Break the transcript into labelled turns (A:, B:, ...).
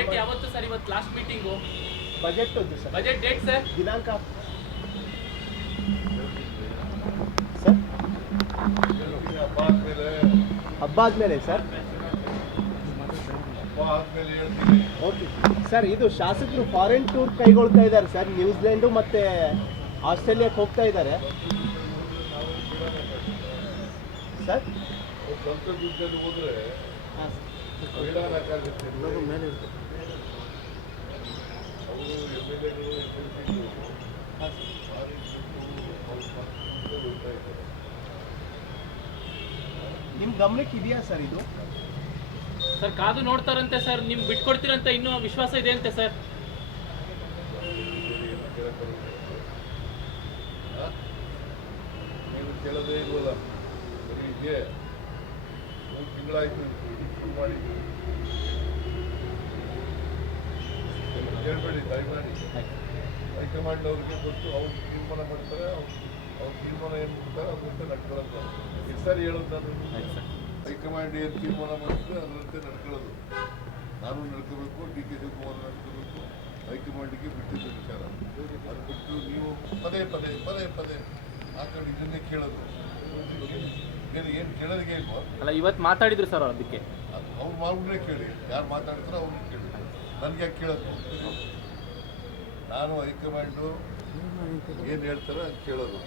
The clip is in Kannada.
A: ಡೇಟ್ ಯಾವತ್ತು ಸರ್ ಇವತ್ತು ಲಾಸ್ಟ್ ಮೀಟಿಂಗು
B: ಬಜೆಟ್ ಒಂದು ಸರ್
A: ಬಜೆಟ್ ಡೇಟ್ ಸರ್
B: ದಿನಾಂಕ? ಸರ್
C: ಹಬ್ಬ ಆದ್ಮೇಲೆ
B: ಹಬ್ಬ ಆದಮೇಲೆ ಸರ್ ಓಕೆ ಸರ್ ಇದು ಶಾಸಕರು ಫಾರಿನ್ ಟೂರ್ ಕೈಗೊಳ್ತಾ ಇದ್ದಾರೆ ಸರ್ ನ್ಯೂಜಿಲೆಂಡು ಮತ್ತು ಆಸ್ಟ್ರೇಲಿಯಾಕ್ಕೆ ಹೋಗ್ತಾ ಇದ್ದಾರೆ. ಸರ್
C: ಹೋದ್ರೆ
B: ನಿಮ್ಮ ಗಮನಕ್ಕೆ ಇದೆಯಾ ಸರ್ ಇದು?
A: ಸರ್ ಕಾದು ನೋಡ್ತಾರಂತೆ ಸರ್. ನಿಮ್ಗೆ ಬಿಟ್ಕೊಡ್ತೀರಂತ. ಇನ್ನೂ ವಿಶ್ವಾಸ ಇದೆ ಅಂತೆ ಸರ್.
C: ನೀನು ಕೇಳೋದೇ ಇಲ್ವಲ್ಲ ಬರೀ ಇದೆ ಮೂರು ತಿಂಗಳಾಯ್ತು ಶುರು ಮಾಡಿ ನೀವು ಕೇಳಬೇಡಿ ದಯಮಾಡಿ. ಹೈಕಮಾಂಡ್ ಅವ್ರಿಗೆ ಗೊತ್ತು ಅವ್ರು ತೀರ್ಮಾನ ಮಾಡ್ತಾರೆ ಅವ್ರು ಅವ್ರ ತೀರ್ಮಾನ ಏನು ಮಾಡ್ತಾರೆ ಅದಂತೆ ನಡ್ಕೊಳ್ಳೋದು ಸಾರಿ ಹೇಳೋದು ನಾನು? ಹೈಕಮಾಂಡ್ ಏನು ತೀರ್ಮಾನ ಮಾಡಿದ್ರೆ ಅದರಂತೆ ನಡ್ಕೊಳ್ಳೋದು. ನಾನು ನಡ್ಕೋಬೇಕು ಡಿ ಕೆ ಶಿವಕುಮಾರ್ ನಡ್ಕೋಬೇಕು ಹೈಕಮಾಂಡ್ಗೆ ಬಿಟ್ಟಿದ್ದು ವಿಚಾರ. ಅದು ಬಿಟ್ಟು ನೀವು ಪದೇ ಪದೇ ಪದೇ ಪದೇ ಆ ಕಡೆ ಇದನ್ನೇ ಕೇಳೋದು. ಬೇರೆ ಏನು ಕೇಳೋದಿಗೆ ಇಲ್ವಾ?
A: ಅಲ್ಲ ಇವತ್ತು ಮಾತಾಡಿದ್ರು ಸರ್ ಅದಕ್ಕೆ.
C: ಅದು ಅವ್ರು ಮಾಡ್ಬಿಟ್ರೆ ಕೇಳಿ. ಯಾರು ಮಾತಾಡ್ತಾರೋ ಅವ್ರನ್ನ ಕೇಳಿ. ನನಗೆ ಯಾಕೆ ಕೇಳೋದು? ನಾನು ಹೈಕಮಾಂಡು ಏನು ಹೇಳ್ತಾರೋ ಕೇಳೋದು.